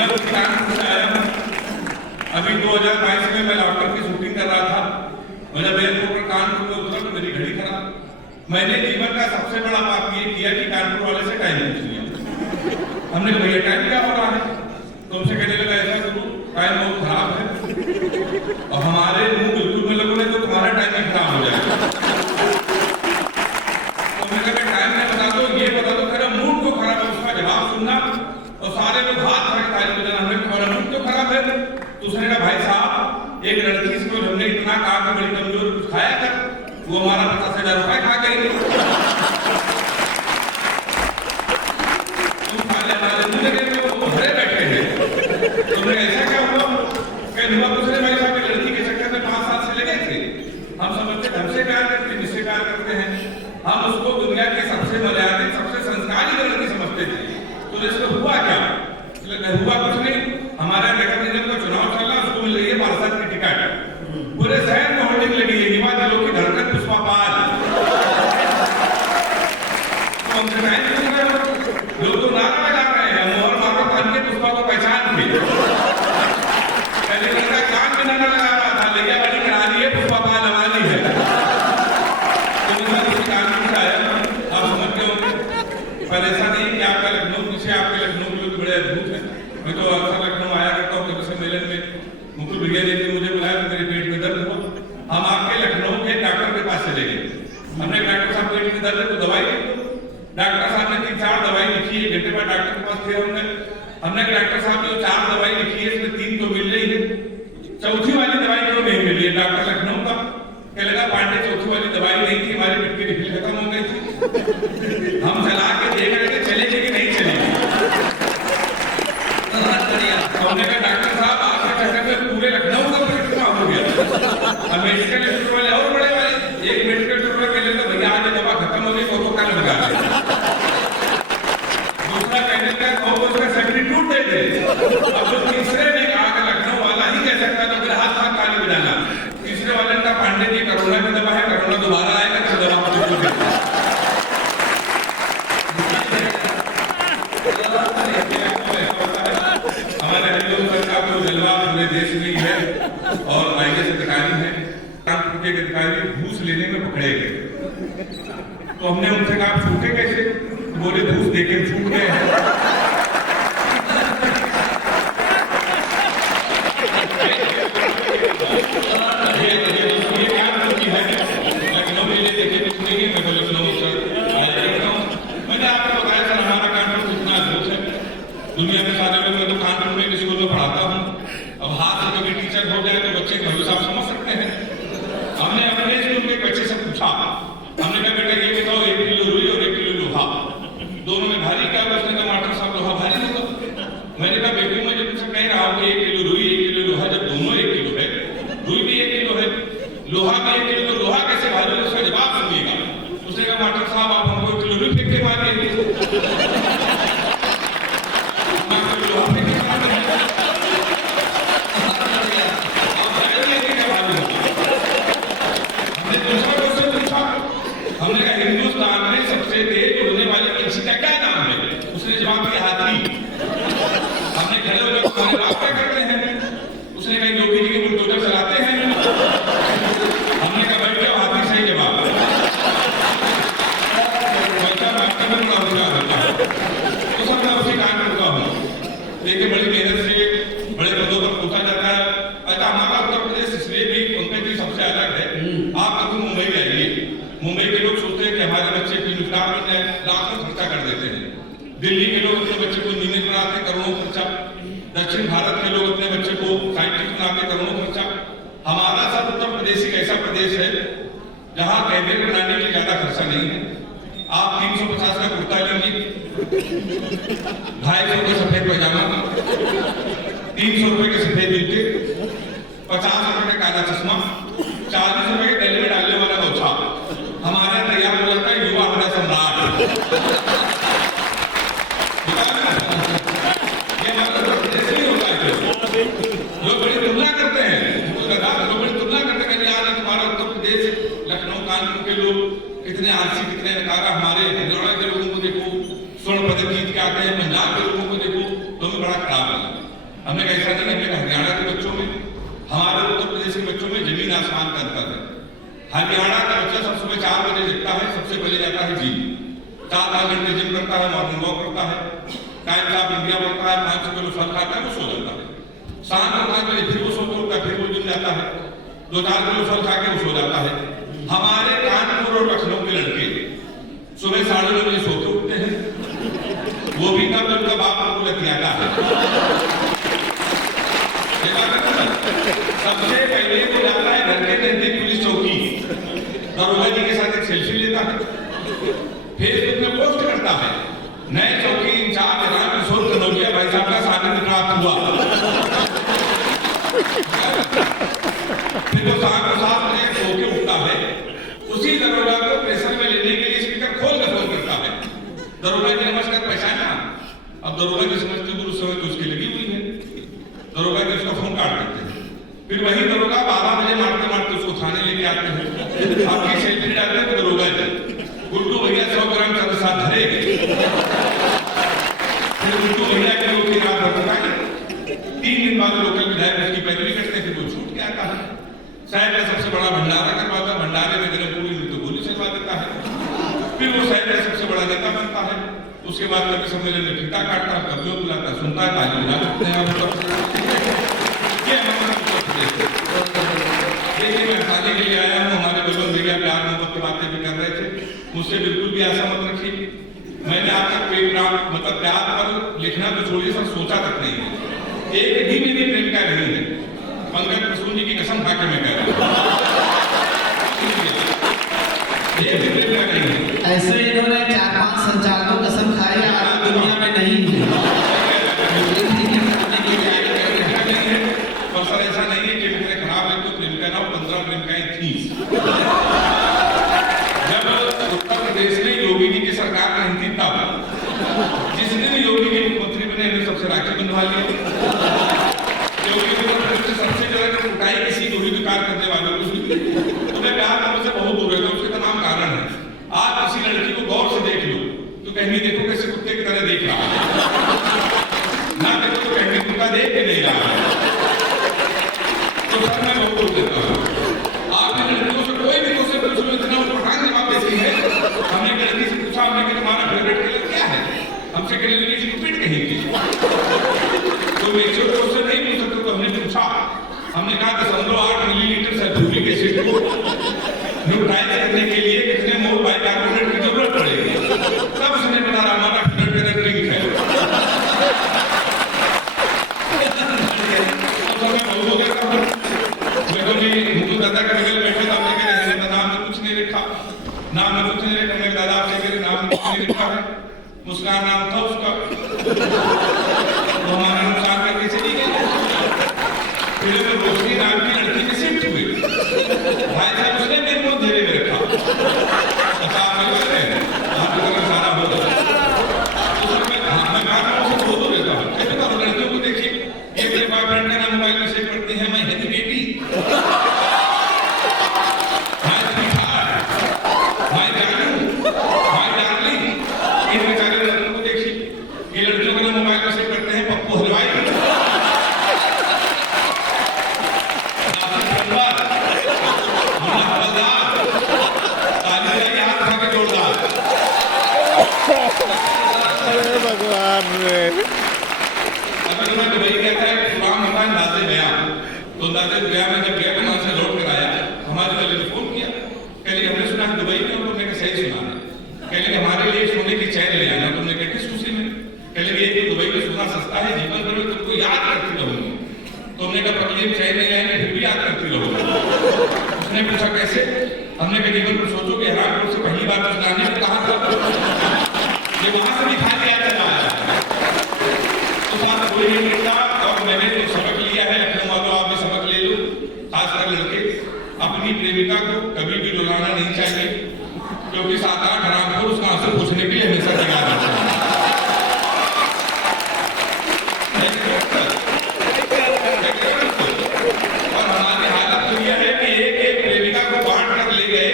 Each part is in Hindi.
मैं कानपुर से आया हूँ। अभी 2022 में मैं लॉकडाउन की शूटिंग कर रहा था। जब एयरपोर्ट कानपुर में उतरा तो मेरी घड़ी खराब। मैंने जीवन का सबसे बड़ा पाप ये किया कि कानपुर वाले से टाइम पूछ लिया। हमने कहा भैया टाइम क्या हो रहा है? तुमसे कहने लगा ऐसा करो टाइम बहुत खराब है और हमारे मुंह बिल्कुल में लगोगे तो तुम्हारा टाइम ही खराब हो जाएगा। तुमने कहा टाइम नहीं बता दो, ये बता दो तेरा मूड क्यों खराब है, उसका जवाब सुनना। और सारे लोग हाथ रख ताली बजाना। हमने तुम्हारा मूड क्यों खराब है? तो उसने कहा भाई साहब एक लड़की इसको हमने इतना कहा कि बड़ी कमजोर कुछ खाया कर, वो हमारा 50,000 रुपए खा गई। तुम साले हमारे जिंदगी में वो घरे बैठे हैं। तुमने ऐसा क्या हुआ? हुआ दूसरे भाई साहब की लड़की के चक्कर में 5 साल से लगे थे। हम समझते हमसे प्यार करते जिससे प्यार करते हैं, हम उसको दुनिया की सबसे मर्यादित सबसे संस्कारी लड़की समझते थे। तो इसको हुआ क्या? हुआ कुछ नहीं। हमारा नगर निगम का चुनाव चल रहा, उसको मिल रही है पार्षद की टिकट। पूरे शहर में होर्डिंग लगी है, युवा दलों की धड़कन पुष्पा पाल। तो हमसे लोग तो नारा लगा रहे हैं, मोहर मारो कान के पुष्पा को पहचान के। पहले लड़का कान में नारा लगा रहा था, लिया वाली करा दी है, पुष्पा पाल हमारी है। तो कान में आया, आप समझते हो। पर ऐसा नहीं कि आपका लखनऊ पीछे, आपके लखनऊ के लोग बड़े अद्भुत हैं। मैं तो अक्सर लखनऊ आया करता हूँ, जब से मेले में मुकुल भैया ने मुझे बुलाया तो मेरे पेट में दर्द हुआ। हम आपके लखनऊ के डॉक्टर के पास चले गए। हमने डॉक्टर साहब पेट में दर्द है तो दवाई दे दो। डॉक्टर साहब ने 3-4 दवाई लिखी है। 1 घंटे बाद डॉक्टर के पास थे हमने डॉक्टर साहब जो 4 दवाई लिखी है इसमें 3 तो मिल रही है, चौथी वाली दवाई क्यों नहीं मिली है? डॉक्टर लखनऊ का क्या लगा पांडे चौथी वाली दवाई नहीं थी, हमारी पेट की रिफिल खत्म हो गई थी। हम चला के देख रहे थे चलेगी कि नहीं चलेगी। हमने कहा डॉक्टर साहब आपके चक्कर में पूरे लखनऊ का परिक्रमा हो गया। अब मेडिकल स्टोर वाले और बड़े वाले एक मेडिकल स्टोर वाले कहने लगा भैया आज दवा खत्म हो गई तो कल लगा दे। दूसरा कहने लगा तो उसका सब्स्टिट्यूट दे दे। अब तीसरे ने कहा कि लखनऊ वाला ही कह सकता तो फिर हाथ ताली बजाना। तीसरे वाले का पांडे जी कोरोना की दवा है, कोरोना दोबारा आएगा तो दवा देश में है और IAS अधिकारी हैं। कानपुर के अधिकारी घूस लेने में पकड़े गए तो हमने उनसे कहा छूटे कैसे? बोले घूस देके छूट गए हैं। लखनऊ मेले देखे कुछ नहीं है। मैं लखनऊ मैंने आपको बताया सर हमारा कानपुर कितना अद्भुत है। दुनिया में सारे लोग, मैं तो कानपुर में स्कूल में पढ़ाता हूँ। अब हाथ से कभी टीचर हो जाए तो बच्चे भरोसा आप समझ सकते हैं। हमने अपने स्कूल के बच्चे से पूछा, हमने कहा बेटा ये बताओ 1 किलो रुई और 1 किलो लोहा दोनों में भारी क्या? उसने कहा मास्टर साहब लोहा भारी होगा। मैंने कहा बेटे मैं जब तुमसे कह रहा हूँ कि 1 किलो रुई 1 किलो लोहा, जब दोनों 1 किलो है, रुई भी 1 किलो है, लोहा भी 1 किलो, तो लोहा कैसे भारी? उसका जवाब सुनिएगा। उसने कहा मास्टर साहब आप हमको 1 किलो रुई फेंक के मारिए। हमने कहा हिंदुस्तान में सबसे तेज उड़ने वाली पंछी का क्या नाम है? उसने जवाब दिया हाथी। हमने खड़े होकर तुम्हारे बाप क्या करते हैं? उसने कहा योगी जी के बुलडोजर चलाते हैं। हमने कहा बैठ जाओ, हाथी सही जवाब। तो सब मैं उसी काम में रुका हूँ। देखिए बड़ी मेहनत से बड़े पदों पर पहुंचा जाता है। अच्छा हमारा उत्तर प्रदेश इसलिए भी उनके भी सबसे अलग है। आप कभी मुंबई में आइए, मुंबई के लोग सोचते हैं कि हमारे बच्चे की रोजगार मिल जाए, लाखों खर्चा कर देते हैं। दिल्ली के लोग अपने बच्चे को इंजीनियर बनाते हैं, करोड़ों खर्चा। दक्षिण भारत के लोग अपने बच्चे को साइंटिस्ट बनाते, करोड़ों खर्चा। हमारा सब उत्तर प्रदेश एक ऐसा प्रदेश है जहाँ कैबिनेट बनाने के ज्यादा खर्चा नहीं है। आप 350 का कुर्ता लेंगे, 250 का सफेद पैजामा, 300 रुपए के सफेद जूते, 50 रुपए का काला चश्मा, 40 रुपए के गले में डालने वाला गौछा। हमारे तैयार हो जाता है युवा हमारा सम्राट। ये हमारा प्रदेश नहीं होता है। लोग बड़ी तुलना करते हैं, लोग बड़ी तुलना करते हैं यार तुम्हारा उत्तर प्रदेश, लखनऊ कानपुर के लोग कितने आलसी, कितने नकारा। हमारे हरियाणा के लोगों को देखो, स्वर्ण पदक जीत के आते हैं। पंजाब के लोगों को देखो तो हमें बड़ा खराब लगा। हमने कहा ऐसा नहीं, हमने कहा हरियाणा के बच्चों में, हमारे उत्तर प्रदेश के बच्चों में जमीन आसमान का अंतर है। हरियाणा का बच्चा सब सुबह 4 बजे जगता है, सबसे पहले जाता है जिम, 4 घंटे जिम करता है, मॉर्निंग वॉक करता है, टाइम्स ऑफ इंडिया पढ़ता है, 5 किलो फल खाता है, वो सो जाता है। शाम को 5 बजे फिर वो सोता होता है, फिर वो जिम जाता है, 2-4 किलो फल खा के वो सो जाता है। हमारे कानपुर और लखनऊ के लड़के सुबह 9:30 बजे सोते उठते हैं, वो भी तब उनका बाप उनको लतियाता है। सबसे पहले वो जाता है घर के नजदीक पुलिस चौकी, दरोगा जी के साथ एक सेल्फी लेता है, फेसबुक में पोस्ट करता है, नए चौकी इंचार्ज राम किशोर कनौजिया भाई साहब का सानिध्य प्राप्त हुआ। फिर वो शाम को 7 बजे सो के उठता है, उसी दरोगा को प्रेशर में लेने के लिए स्पीकर खोल कर फोन करता है, दरोगा जी नमस्कार, पहचाना? अब दरोगा जी समझते गुरु समय तो उसकी लगी हुई है, दरोगा जी उसका फोन काट देते हैं। फिर वही दरोगा 12 बजे मारते मारते उसको थाने लेके आते हैं, आपकी सेल्फी डालते हैं तो दरोगा जी गुड्डू भैया 100 ग्राम चंद साथ धरे। फिर गुड्डू भैया के लोग की रात भरता है, 3 दिन बाद लोकल विधायक उसकी पैरवी करते हैं, फिर वो छूट के आता है। साहब का सबसे बड़ा भंडारा करवाता है, भंडारे में गरम पूरी तो गोली चलवा देता है। फिर वो साहब का सबसे बड़ा नेता बनता है, उसके बाद कभी सम्मेलन में फीता काटता है, कभी बुलाता, सुनता है, ताली बजा सकते हैं आप। देखिए मैं शादी के लिए आया हूँ, हमारे बलवंत भैया प्यार मोहब्बत की बातें भी कर रहे थे, मुझसे बिल्कुल भी ऐसा मत रखिए। मैंने आज तक मतलब प्यार पर लिखना तो छोड़िए, सब सोचा तक नहीं है। एक भी मेरी प्रेमिका नहीं है, पंकज प्रसून जी की कसम खा के मैं कह रहा हूँ, एक भी प्रेमिका नहीं है। ऐसे इन्होंने 4-5 संचालकों कसम खाई, आज दुनिया में नहीं है। और सर ऐसा नहीं है कि मित्र खराब है तो प्रेमिका ना, 15 प्रेमिकाएं थी। जब उत्तर प्रदेश में योगी जी की सरकार नहीं थी तब, जिस दिन योगी जी मुख्यमंत्री बने हमने सबसे राखी बंधवा लिया। योगी उत्तर प्रदेश में सबसे ज्यादा कुटाई किसी को भी विकार करने वालों को हुई, तो मैं प्यार नाम से बहुत दूर रहता हूँ, उसके तमाम कारण है। आप किसी लड़की को गौर से देख लो तो कहीं देखो कैसे कुत्ते की तरह देख रहा है, ना देखो तो कहीं कुत्ता देख के नहीं रहा है। तो सर मैं बहुत बोल देता हूँ, आपने लड़कियों से कोई भी क्वेश्चन पूछो, इतना उठान जवाब देती है। हमने लड़की से पूछा, हमने कि तुम्हारा फेवरेट कलर क्या है? हमसे कह रही थी स्टूपिड कहीं की, तो मेच्योर क्वेश्चन नहीं पूछ सकते, तो हमने पूछा, हमने कहा 0.8 मिलीलीटर सल्फ्यूरिक एसिड न्यूट्राइज करने के लिए कितने मोल बाइकार्बोनेट की जरूरत पड़ेगी? तब उसने बता रहा हमारा फेवरेट कलर ड्रिंक है। दादा के बगल बैठे तो आपने कहा नाम में कुछ नहीं लिखा, नाम में कुछ नहीं लिखा। मैं दादा आपसे कह रहे नाम में कुछ नहीं लिखा है, मुस्कान नाम था उसका, तो हमारा नुकसान करके चली गई। फिर में रोशनी नाम की लड़की की शिफ्ट हुई, भाई साहब उसने मेरे को घेरे में रखा, अच्छा आप लोग कहते हैं आपके तरफ सारा हो गया। मैं कहा उसे बोल दो देता हूँ, कहते तो लड़कियों को देखिए, एक मेरे बॉयफ्रेंड का नाम मोबाइल में सेव करते हैं, मैं हनी बेटी, इन बेचारे लड़कों को देखिए, ये लड़कियों को मोबाइल में सेव करते हैं पप्पू हलवाई, भगवान रे। अभी मैं दुबई कहता है प्रोग्राम होता है दादे बयान, तो दादे बयान में जब गया वहां से लौट कर आया, हमारे वाले ने फोन किया, कह रही हमने सुना दुबई में, तो मैंने सही सुना है, कह रही हमारे लिए सोने की चैन ले आना। तुमने कहा किस खुशी में? कह रही कि दुबई में सोना सस्ता है, जीवन भर में तुमको याद करती रहूंगी। तुमने कहा पगली चैन नहीं आएंगे फिर भी याद करती रहूंगी। उसने पूछा कैसे? हमने कहा जीवन पर सोचो कि हरामपुर से पहली बार सुनाने में कहा था, ये वहां से भी खा के याद चला आया। तो साथ कोई नहीं मिलता, और मैंने तो सबक लिया है, लखनऊ वालों आप भी सबक ले लो, खासकर लड़के अपनी प्रेमिका को कभी भी रुलाना नहीं चाहिए, क्योंकि 7-8 हरामखोर उसका आंसू पूछने के लिए हमेशा तैयार रहते हैं। और हमारी हालत तो यह है कि एक प्रेमिका को बांट कर ले गए,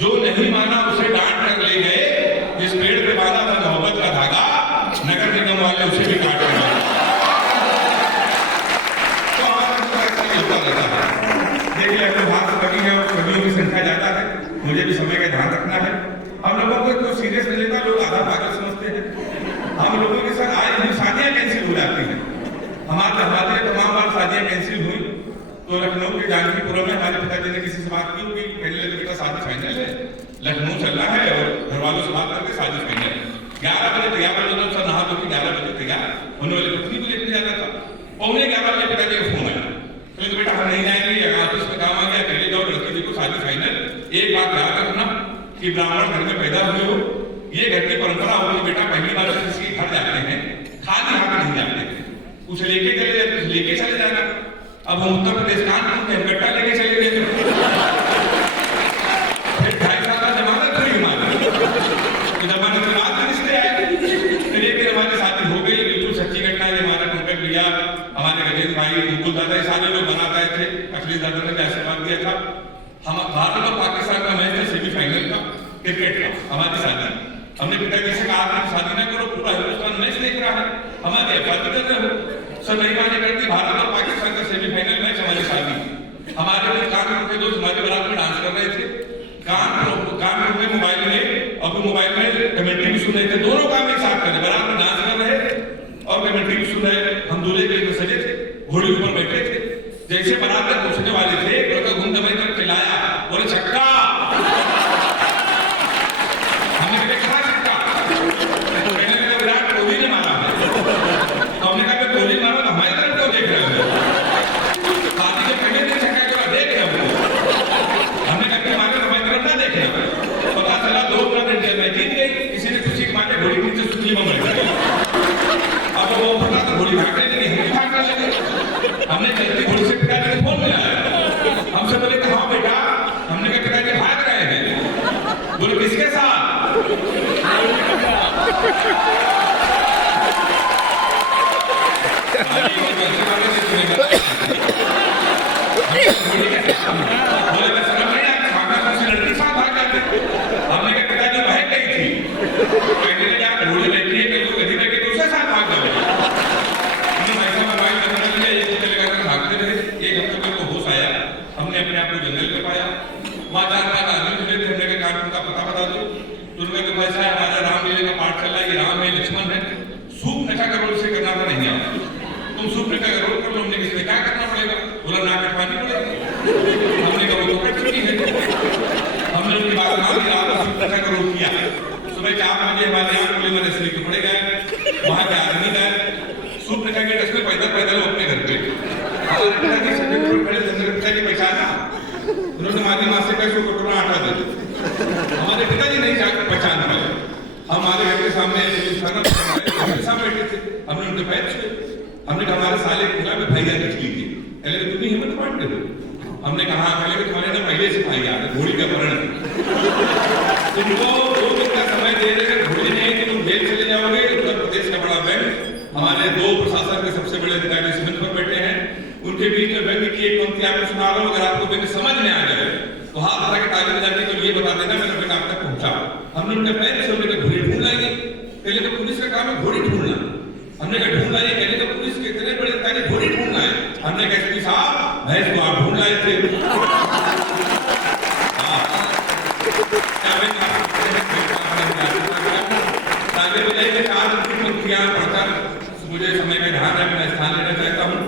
जो नहीं माना उसे डांट कर ले गए, जिस पेड़ पे बांधा था मोहब्बत का धागा, नगर निगम वाले उसे भी काट कर हमारी तमाम बार शादियां कैंसिल हुई, तो लखनऊ के जानकीपुरम में हमारे पिताजी ने किसी से बात की कि कहने लगे बेटा शादी फाइनल है, लखनऊ चलना है और घर वालों से बात करके शादी फाइनल है। 11 बजे तैयार हो जाता था, नहा धो के 11 बजे तैयार होने वाले पत्नी को लेकर जाता था। 11:15 बजे पिताजी का फोन आया, तो बेटा हम नहीं जाएंगे, ऑफिस में काम आ गया, पहले जाओ लड़की देखो शादी फाइनल। एक बात याद रखना कि ब्राह्मण घर में पैदा हुए हो, ये घर की परंपरा होगी बेटा, पहली बार किसी के घर जाते हैं खाली हाथ नहीं जाते हैं, कुछ लेके चले जाते, कुछ लेके चले जाना। अब हम उत्तर प्रदेश कानपुर में गट्टा लेके चले गए, फिर 2.5 साल का जमानत हुई हमारी, तो जमानत के बाद रिश्ते आए, फिर एक दिन हमारी शादी हो गई। बिल्कुल सच्ची घटना है। हमारा पंकज भैया, हमारे गजेंद्र भाई, मुकुल दादा, सारे लोग बनाते थे, अखिलेश दादा ने आशीर्वाद दिया था। हम भारत और पाकिस्तान का मैच था, सेमीफाइनल का, क्रिकेट का, हमारी शादी। हमने पिताजी से कहा था शादी न करो, पूरा हिंदुस्तान मैच देख रहा है, हमारे शादी कर रहे हो, सब नहीं माने करती। भारत और पाकिस्तान का सेमीफाइनल मैच, हमारी शादी। हमारे कानपुर के दोस्त हमारे बारात में डांस कर रहे थे, कानपुर में मोबाइल में, और मोबाइल में कमेंट्री भी सुन रहे थे, दोनों काम एक साथ कर रहे, बारात में डांस कर रहे और कमेंट्री भी सुन रहे। हम दूल्हे के सजे थे, घोड़ी ऊपर बैठे थे, जैसे बारात तक पहुंचने वाले थे, घूम दबाई कर चिल्लाया, बोले छक्का। विराट कोहली ने मारा है, तो हमने कहा कोहली मारा तो हमारी तरफ क्यों देख रहे हो? शादी के पहले दिन छक्का क्यों देख रहे हो? हमने कहा मारे तो हमारी तरफ ना देखना। पता चला 2 रन इंडिया में जीत गई, किसी ने खुशी मारे घोड़ी नीचे सुतली में मर गई। अब वो पता तो घोड़ी भागने लगी, हम भागने लगे। हमने चलती घोड़ी से पिताजी को फोन मिलाया, हमसे बोले कि हाँ बेटा, हमने कहा पिताजी भाग रहे हैं, बोले किसके साथ? हमने कहा पिताजी भाग गई थी, कहने लगे आप घोड़ी बैठी है, कहीं गधी बैठी तो उसके साथ भाग गए। हमने ऐसा मोबाइल पकड़ लिया, एक हफ्ते लगाकर भागते रहे। एक हफ्ते में को होश आया, हमने अपने आप को जंगल में पाया, वहाँ 4-5 आदमी मिले थे। हमने कहा कानपुर का पता बता दो, दुर्गा के पैसा है, हमारा रामलीला का पाठ चल रहा है, ये राम है, लक्ष्मण है, सूप नखा करोड़ से करना तो नहीं आता, तुम सूप नखा करोड़ कर लो। हमने किसमें क्या करना पड़ेगा? बोला ना कटवानी पड़ेगी। हमने कहा वो तो कट चुकी है। हमने उनकी बात मान ली, आप सूप नखा करोड़ किया। सुबह 4 बजे हमारे यहाँ बोले मैंने श्री टुकड़े गए, वहाँ के आदमी गए, सूप नखा के रस्ते पैदल अपने घर पे पिताजी पहचाना, उन्होंने हमारी माँ से कैसे कटोरा आटा दे दो। हमारे पिताजी नहीं पहचान पाए। हमारे घर के सामने बैठे थे, हमने उनके पैर छुए, हमने कहा हमारे साले खुला में भैया लिख लीजिए। कहले तुम ही हिम्मत बांटते हो? हमने कहा कहले तुम्हारे ना पहले से भाई आ घोड़ी का वर्ण, तुमको 2 दिन का समय दे रहे, घोड़ी नहीं कि तुम जेल चले जाओगे। उत्तर प्रदेश का बड़ा बैंक, हमारे 2 प्रशासन के सबसे बड़े अधिकारी सीमेंट पर बैठे हैं, उनके बीच में बैंक की एक पंक्ति आपको सुना रहा हूं, अगर आपको बैंक समझ में आ जाए तो हाथ हटा के ताली बजाने को ये बता देना मेरा बैंक आप तक पहुंचा। हमने उनके पैर से उनके घोड़ी ढूंढ लाएंगे, पहले तो पुलिस का काम है घोड़ी ढूंढना। हमने कहा ढूंढ लाइए, कहले तो पुलिस के इतने बड़े अधिकारी घोड़ी ढूंढना है। हमने कहा एसपी साहब भैंस को आप ढूंढ लाए थे। मुझे समय में ध्यान है, मैं स्थान लेना चाहता हूँ।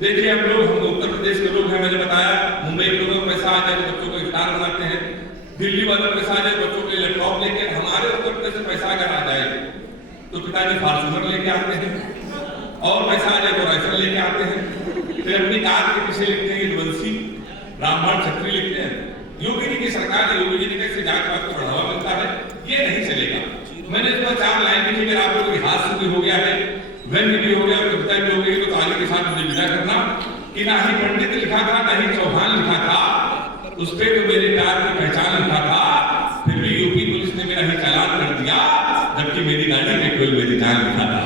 देखिए हम उत्तर प्रदेश के लोग हैं, मैंने बताया मुंबई के लोगों को पैसा आ जाए तो बच्चों को इफ्तार बनाते हैं, दिल्ली वालों को पैसा आ जाए बच्चों के लैपटॉप लेके। हमारे उत्तर प्रदेश से पैसा अगर आ जाए तो पिताजी फार्चूनर लेके आते हैं, और पैसा आ जाए तो राइफल लेके आते हैं, फिर अपनी कार के पीछे लिखते हैं यदुवंशी, ब्राह्मण, क्षत्रिय लिखते हैं। योगी जी की सरकार है, योगी जी ने कैसे जात-पात को बढ़ावा मिलता है, ये नहीं चलेगा। मैंने इस पर 4 लाइन लिखी, अगर आप लोगों की हाथ भी हो गया है, व्यंग्य भी हो गया, कविता भी हो गई, तो ताली के साथ मुझे विदा करना कि ना ही पंडित लिखा था, ना ही चौहान लिखा था, उस पे तो मेरे प्यार की पहचान लिखा था, फिर भी यूपी पुलिस ने मेरा ही चालान कर दिया, जबकि मेरी गाड़ी में कोई मेरी जान लिखा था।